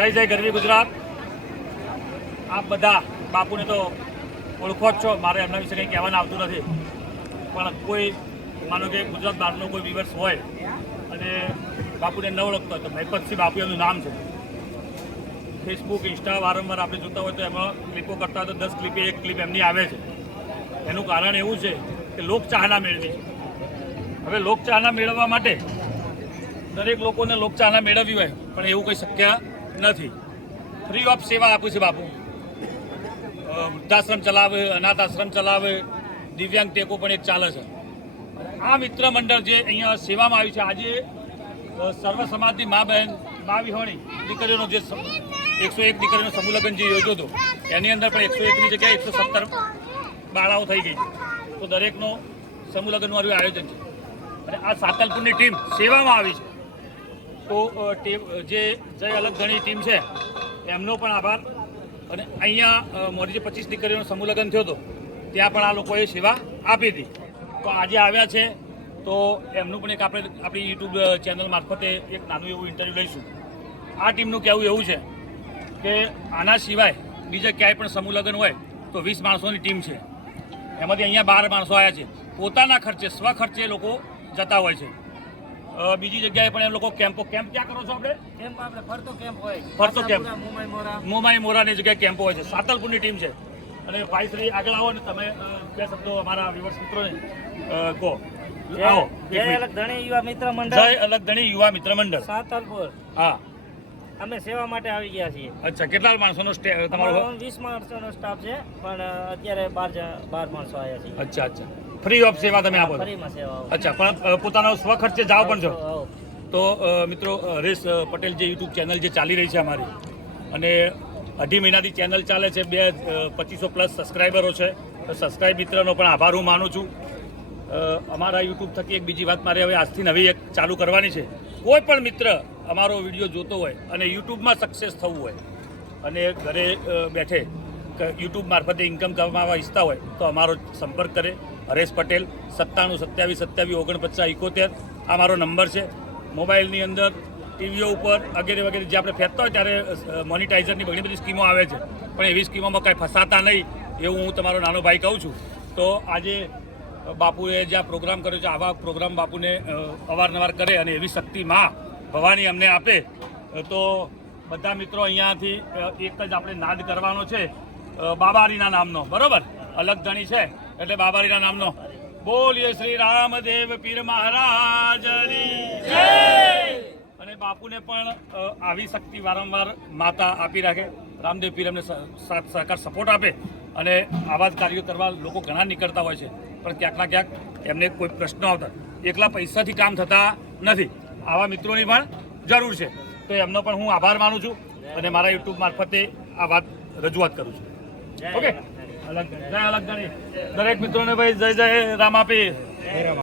જય ગરવી ગુજરાત. આપ બધા બાપુને તો ઓળખો જ છો, મારે એમના વિશે કંઈ કહેવાનું આવતું નથી. પણ કોઈ માનો કે ગુજરાત બહારનો કોઈ વ્યુઅર્સ હોય અને બાપુને ન ઓળખતો હોય તો મહેપતસિંહ બાપુ એમનું નામ છે. ફેસબુક, ઇન્સ્ટા વારંવાર આપણે જોતા હોય તો એમાં ક્લિપો કરતા હોય તો 10 ક્લિપે એક ક્લિપ એમની આવે છે. એનું કારણ એવું છે કે લોકચાહના મેળવી છે. હવે લોકચાહના મેળવવા માટે દરેક લોકોને લોકચાહના મેળવવી હોય પણ એવું કંઈ શક્ય નથી. ફ્રી ઓફ સેવા આપું છે બાપુ. વૃદ્ધાશ્રમ ચલાવે, અનાથ આશ્રમ ચલાવે, દિવ્યાંગ ટેકો પણ એક ચાલે છે. આ મિત્ર મંડળ જે અહીંયા સેવામાં આવ્યું છે, આજે સર્વ સમાજની મા બહેન, મા વિહોણી દીકરીઓનો જે 101 દીકરીનો સમૂહ લગ્ન જે યોજ્યો હતો એની અંદર પણ 101ની જગ્યાએ 117 બાળાઓ થઈ ગઈ છે. તો દરેકનો સમૂહ લગ્નનું આયોજન છે અને આ સાતલપુરની ટીમ સેવામાં આવી છે. તો જે જય અલગ ઘણી ટીમ છે એમનો પણ આભાર. અને અહીંયા મોડી જે 25 દીકરીઓનો સમૂહ લગ્ન થયો હતો ત્યાં પણ આ લોકોએ સેવા આપી હતી. તો આજે આવ્યા છે તો એમનું પણ એક આપણે આપણી યુટ્યુબ ચેનલ મારફતે એક નાનું એવું ઇન્ટરવ્યૂ લઈશું. આ ટીમનું કહેવું એવું છે કે આના સિવાય બીજા ક્યાંય પણ સમૂહ લગ્ન હોય તો 20 માણસોની ટીમ છે. એમાંથી અહીંયા 12 માણસો આવ્યા છે. પોતાના ખર્ચે, સ્વખર્ચે લોકો જતા હોય છે. બીજી જગ્યાએ પણ એ લોકો કેમ્પ ક્યાં કરો છો આપણે? ફરતો કેમ્પ મોમાઈ મોરાની જગ્યાએ કેમ્પો હોય છે. સાતલપુરની ટીમ છે. અને ભાઈશ્રી આગળ આવો ને તમે બે શબ્દો અમારા વ્યુઅર્સ મિત્રોને કહો. આવો. જય અલગ ધણી યુવા મિત્ર મંડળ, જય અલગ ધણી યુવા મિત્ર મંડળ સાતલપુર. હા, અમે સેવા માટે આવી ગયા છીએ. અચ્છા, કેટલા માણસોનો તમારો? 20 માણસોનો સ્ટાફ છે પણ અત્યારે 12 માણસો આવ્યા છે. અચ્છા. ફ્રી ઓફ સેવા તમે આપો છો? ફરીમાં સેવા. અચ્છા, પણ પોતાનો સ્વખર્ચે જાઓ પણ છો? તો મિત્રો, હરેશ પટેલ જે યુટ્યુબ ચેનલ જે ચાલી રહી છે અમારી, અને 2.5 મહિનાથી ચેનલ ચાલે છે, 2500+ સબસ્ક્રાઈબરો છે. તો સબસ્ક્રાઈબ મિત્રનો પણ આભાર હું માનું છું. અમારા યુટ્યુબ થકી એક બીજી વાત મારે હવે આજથી નવી એક ચાલુ કરવાની છે. કોઈ પણ મિત્ર અમારો વિડીયો જોતો હોય અને યુટ્યુબમાં સક્સેસ થવું હોય અને ઘરે બેઠે યુટ્યુબ મારફતે ઇન્કમ કમાવા ઈચ્છતા હોય તો અમારો સંપર્ક કરે. હરેશ પટેલ 97 27 27 49 71 આ મારો નંબર છે. મોબાઈલની અંદર, ટીવીઓ ઉપર વગેરે જે આપણે ફેંકતા હોય ત્યારે મોનિટાઈઝરની ઘણી બધી સ્કીમો આવે છે, પણ એવી સ્કીમોમાં કાંઈ ફસાતા નહીં એવું હું તમારો નાનો ભાઈ કહું છું. તો આજે બાપુએ જ્યાં પ્રોગ્રામ કર્યો છે, આવા પ્રોગ્રામ બાપુને અવારનવાર કરે અને એવી શક્તિ માં ભવાની અમને આપે. તો બધા મિત્રો અહીંયાથી એક જ આપણે નાદ કરવાનો છે, બાબારીના નામનો. બરોબર, અલગ ધણી છે એટલે બાબારીના નામનો. બોલીએ શ્રી રામદેવ પીર મહારાજની જય. અને બાપુને પણ આવી શક્તિ વારંવાર માતા આપી રાખે. રામદેવ પીર એમને સાથ સહકાર સપોર્ટ આપે અને આવા જ કાર્યો કરવા લોકો ઘણા નીકળતા હોય છે, પણ ક્યાંકના ક્યાંક એમને કોઈ પ્રશ્નો આવતા, એકલા પૈસાથી કામ થતા નથી. આવા મિત્રોની પણ જરૂર છે. તો એમનો પણ હું આભાર માનું છું અને મારા યુટ્યુબ મારફતે આ વાત રજૂઆત કરું છું. ઓકે, જય અલગ ધણી. દરેક મિત્રોને ભાઈ જય રામ આપી.